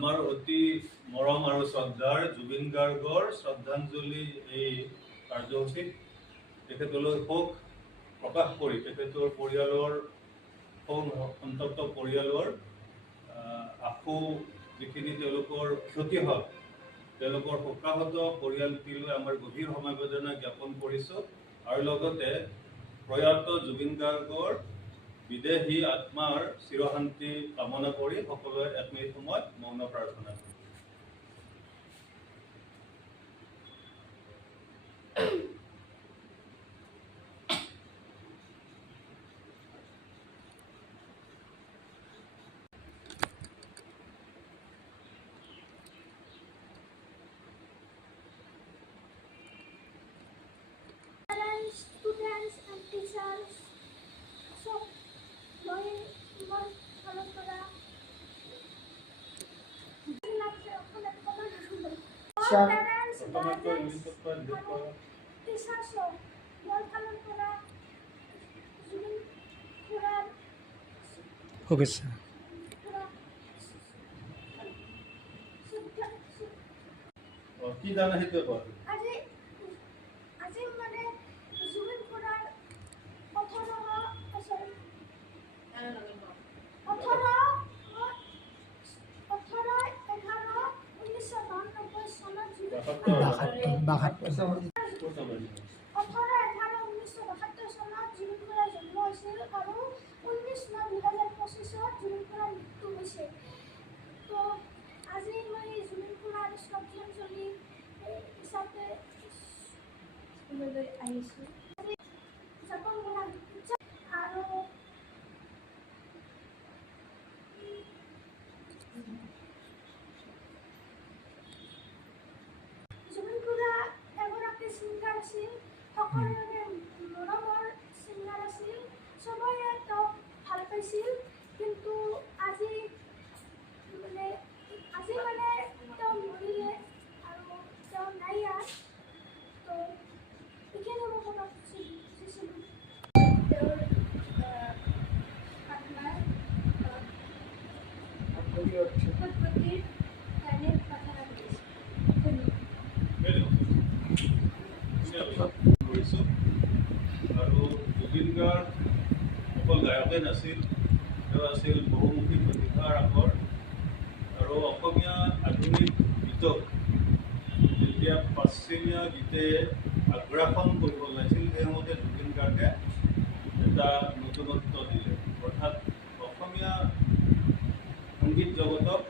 আমাৰ অতি মৰম আৰু শ্ৰদ্ধাৰ জুবিন গাৰ্গৰ শ্ৰদ্ধাঞ্জলি এই কাৰ্যসূচীত তেখেতলৈ শোক প্ৰকাশ কৰি তেখেতৰ পৰিয়ালৰ সন্তপ্ত পৰিয়ালৰ আশু যিখিনি তেওঁলোকৰ ক্ষতি হ'ল তেওঁলোকৰ শোকাহত পৰিয়ালটিলৈ আমাৰ গভীৰ সমবেদনা জ্ঞাপন কৰিছোঁ আৰু লগতে প্ৰয়াত জুবিন গাৰ্গৰ বিদেহী আত্মাৰ চিৰশান্তি কামনা কৰি সকলোৱে এক মিনিট সময় মৌন প্ৰাৰ্থনা কৰিম। Students and teachers, so my hello para parents teachers so my hello para okay sir কি জানা হেতু কর আজি আজি মানে জুবিন খুৰাৰ 18/11/1972 চনত জুবিন খুৰাৰ জন্ম হৈছিল আৰু 19/9/2025 জুবিন খুৰাৰ মৃত্যু হৈছিল। তো আজি মই জুবিন খুৰাৰ শ্ৰদ্ধাঞ্জলি হিচাপে আহিছোঁ যাপন কৰা আৰু জুবিন খুৰা এগৰাকী ছিংগাৰ আছিল, সকলোৰে মৰমৰ ছিংগাৰ আছিল, চবৰে তেওঁক ভাল পাইছিল। কিন্তু আজি মানে তেওঁ মৰিলে আৰু তেওঁ নাই ইয়াত। তো এইখিনি মই ক'ব খুজিছিলোঁ তেওঁৰ আত্মাৰ সদ্গতিৰ কাৰণে প্ৰাৰ্থনা কৰিছোঁ। আৰু জুবিন গাৰ্গ অকল গায়কে নাছিল, তেওঁ আছিল বহুমুখী প্ৰতিভাৰ আগৰ আৰু অসমীয়া আধুনিক গীতক যেতিয়া পশ্চিমীয়া গীতে আগ্ৰাসন কৰিব লাগিছিল সেই সময়তে জুবিন গাৰ্গে এটা নতুনত্ব দিলে, অৰ্থাৎ অসমীয়া সংগীত জগতক